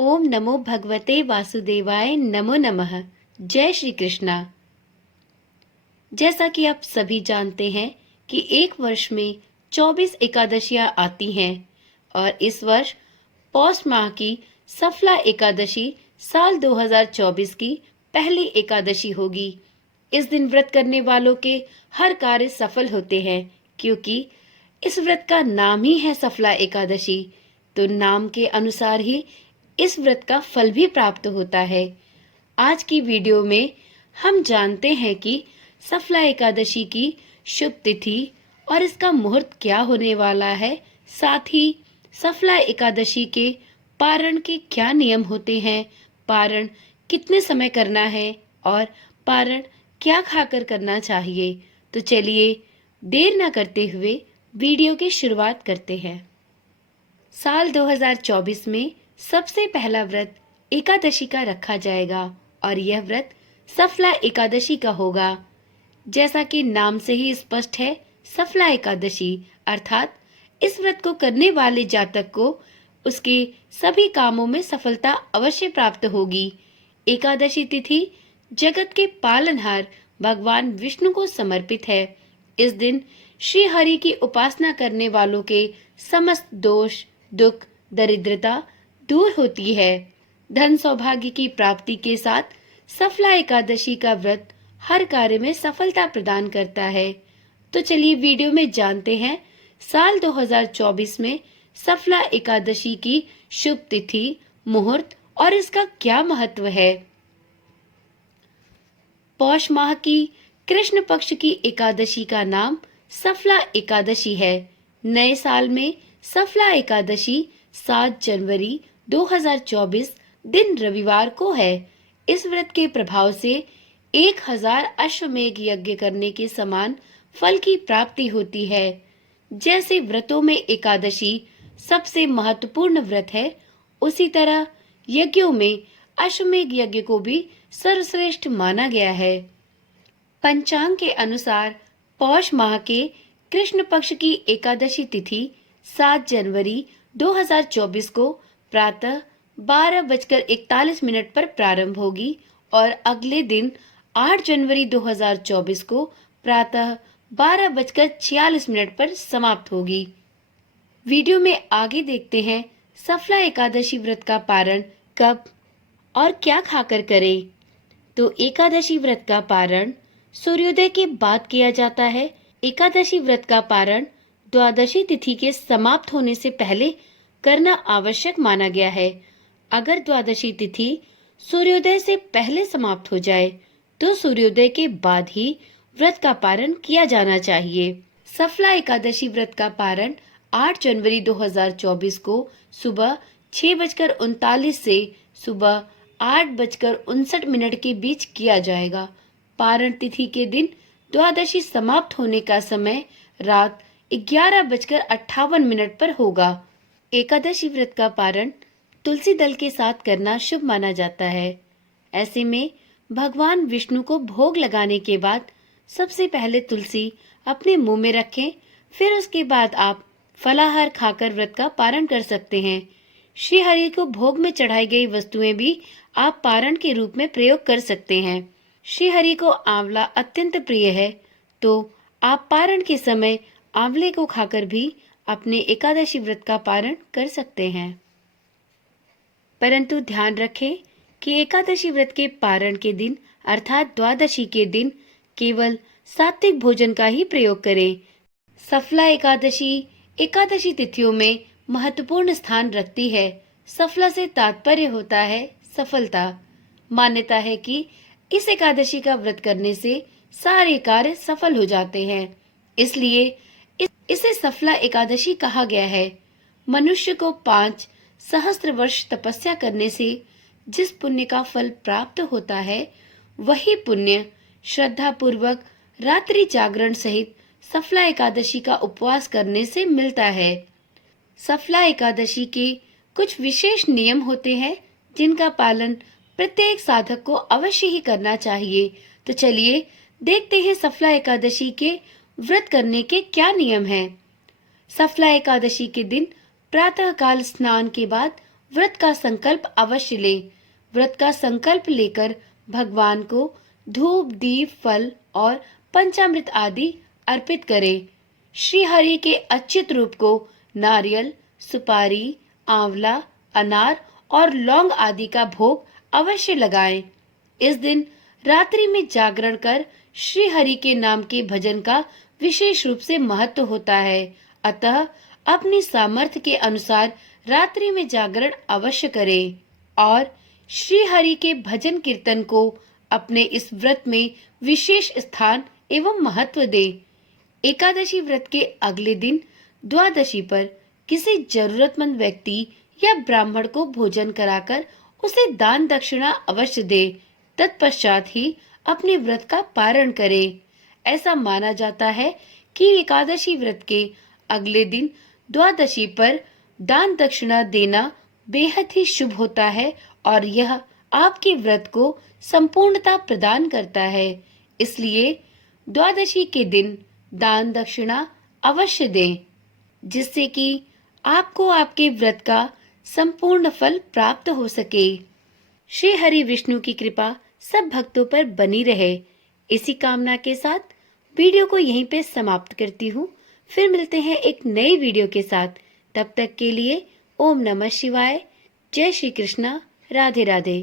ओम नमो भगवते वासुदेवाय नमो नमः। जय श्री कृष्णा। जैसा कि आप सभी जानते हैं कि एक वर्ष में 24 एकादशियां आती हैं और इस वर्ष पौष माह की सफला एकादशी साल 2024 की पहली एकादशी होगी। इस दिन व्रत करने वालों के हर कार्य सफल होते हैं क्योंकि इस व्रत का नाम ही है सफला एकादशी। तो नाम के अनुसार ही इस व्रत का फल भी प्राप्त होता है। आज की वीडियो में हम जानते हैं कि सफला एकादशी की शुभ तिथि और इसका मुहूर्त क्या होने वाला है। साथ ही सफला एकादशी के पारण के क्या नियम होते हैं, पारण कितने समय करना है और पारण क्या खाकर करना चाहिए। तो चलिए देर न करते हुए वीडियो की शुरुआत करते हैं। साल 2024 में सबसे पहला व्रत एकादशी का रखा जाएगा और यह व्रत सफला एकादशी का होगा। जैसा कि नाम से ही स्पष्ट है, सफला एकादशी अर्थात इस व्रत को करने वाले जातक को उसके सभी कामों में सफलता अवश्य प्राप्त होगी। एकादशी तिथि जगत के पालनहार भगवान विष्णु को समर्पित है। इस दिन श्री हरि की उपासना करने वालों के समस्त दोष, दुख, दरिद्रता दूर होती है। धन सौभाग्य की प्राप्ति के साथ सफला एकादशी का व्रत हर कार्य में सफलता प्रदान करता है। तो चलिए वीडियो में जानते हैं साल 2024 में सफला एकादशी की शुभ तिथि, मुहूर्त और इसका क्या महत्व है। पौष माह की कृष्ण पक्ष की एकादशी का नाम सफला एकादशी है। नए साल में सफला एकादशी 7 जनवरी 2024 दिन रविवार को है। इस व्रत के प्रभाव से 1000 अश्वमेध यज्ञ करने के समान फल की प्राप्ति होती है। जैसे व्रतों में एकादशी सबसे महत्वपूर्ण व्रत है, उसी तरह यज्ञों में अश्वमेध यज्ञ को भी सर्वश्रेष्ठ माना गया है। पंचांग के अनुसार पौष माह के कृष्ण पक्ष की एकादशी तिथि 7 जनवरी 2024 को प्रातः 12:41 पर प्रारंभ होगी और अगले दिन 8 जनवरी 2024 को प्रातः 12:46 पर समाप्त होगी। वीडियो में आगे देखते हैं सफला एकादशी व्रत का पारण कब और क्या खाकर करें। तो एकादशी व्रत का पारण सूर्योदय के बाद किया जाता है। एकादशी व्रत का पारण द्वादशी तिथि के समाप्त होने से पहले करना आवश्यक माना गया है। अगर द्वादशी तिथि सूर्योदय से पहले समाप्त हो जाए तो सूर्योदय के बाद ही व्रत का पारण किया जाना चाहिए। सफला एकादशी व्रत का पारण 8 जनवरी 2024 को सुबह 6:39 से सुबह 8:59 के बीच किया जाएगा। पारण तिथि के दिन द्वादशी समाप्त होने का समय रात 11:58 पर होगा। एकादशी व्रत का पारण तुलसी दल के साथ करना शुभ माना जाता है। ऐसे में भगवान विष्णु को भोग लगाने के बाद सबसे पहले तुलसी अपने मुंह में रखें, फिर उसके बाद आप फलाहार खाकर व्रत का पारण कर सकते हैं। श्री हरि को भोग में चढ़ाई गई वस्तुएं भी आप पारण के रूप में प्रयोग कर सकते हैं। श्री हरि को आंवला अत्यंत प्रिय है, तो आप पारण के समय आंवले को खाकर भी अपने एकादशी व्रत का पारण कर सकते हैं। परंतु ध्यान रखें कि एकादशी व्रत के पारण के दिन अर्थात द्वादशी के दिन केवल सात्विक भोजन का ही प्रयोग करें। सफला एकादशी एकादशी तिथियों में महत्वपूर्ण स्थान रखती है। सफला से तात्पर्य होता है सफलता। मान्यता है कि इस एकादशी का व्रत करने से सारे कार्य सफल हो जाते हैं, इसलिए इसे सफला एकादशी कहा गया है। मनुष्य को 5 सहस्त्र वर्ष तपस्या करने से जिस पुण्य का फल प्राप्त होता है, वही पुण्य श्रद्धा पूर्वक रात्रि जागरण सहित सफला एकादशी का उपवास करने से मिलता है। सफला एकादशी के कुछ विशेष नियम होते हैं जिनका पालन प्रत्येक साधक को अवश्य ही करना चाहिए। तो चलिए देखते हैं सफला एकादशी के व्रत करने के क्या नियम हैं। सफला एकादशी के दिन प्रातः काल स्नान के बाद व्रत का संकल्प अवश्य ले। व्रत का संकल्प लेकर भगवान को धूप, दीप, फल और पंचामृत आदि अर्पित करें। श्री हरि के अच्युत रूप को नारियल, सुपारी, आंवला, अनार और लौंग आदि का भोग अवश्य लगाएं। इस दिन रात्रि में जागरण कर श्री हरि के नाम के भजन का विशेष रूप से महत्व होता है। अतः अपनी सामर्थ्य के अनुसार रात्रि में जागरण अवश्य करें और श्री हरि के भजन कीर्तन को अपने इस व्रत में विशेष स्थान एवं महत्व दें। एकादशी व्रत के अगले दिन द्वादशी पर किसी जरूरतमंद व्यक्ति या ब्राह्मण को भोजन कराकर उसे दान दक्षिणा अवश्य दे। तत्पश्चात ही अपने व्रत का पारण करें। ऐसा माना जाता है कि एकादशी व्रत के अगले दिन द्वादशी पर दान दक्षिणा देना बेहद ही शुभ होता है और यह आपके व्रत को संपूर्णता प्रदान करता है। इसलिए द्वादशी के दिन दान दक्षिणा अवश्य दें, जिससे कि आपको आपके व्रत का संपूर्ण फल प्राप्त हो सके। श्री हरि विष्णु की कृपा सब भक्तों पर बनी रहे। इसी कामना के साथ वीडियो को यहीं पे समाप्त करती हूँ। फिर मिलते हैं एक नई वीडियो के साथ। तब तक के लिए ओम नमः शिवाय। जय श्री कृष्णा। राधे राधे।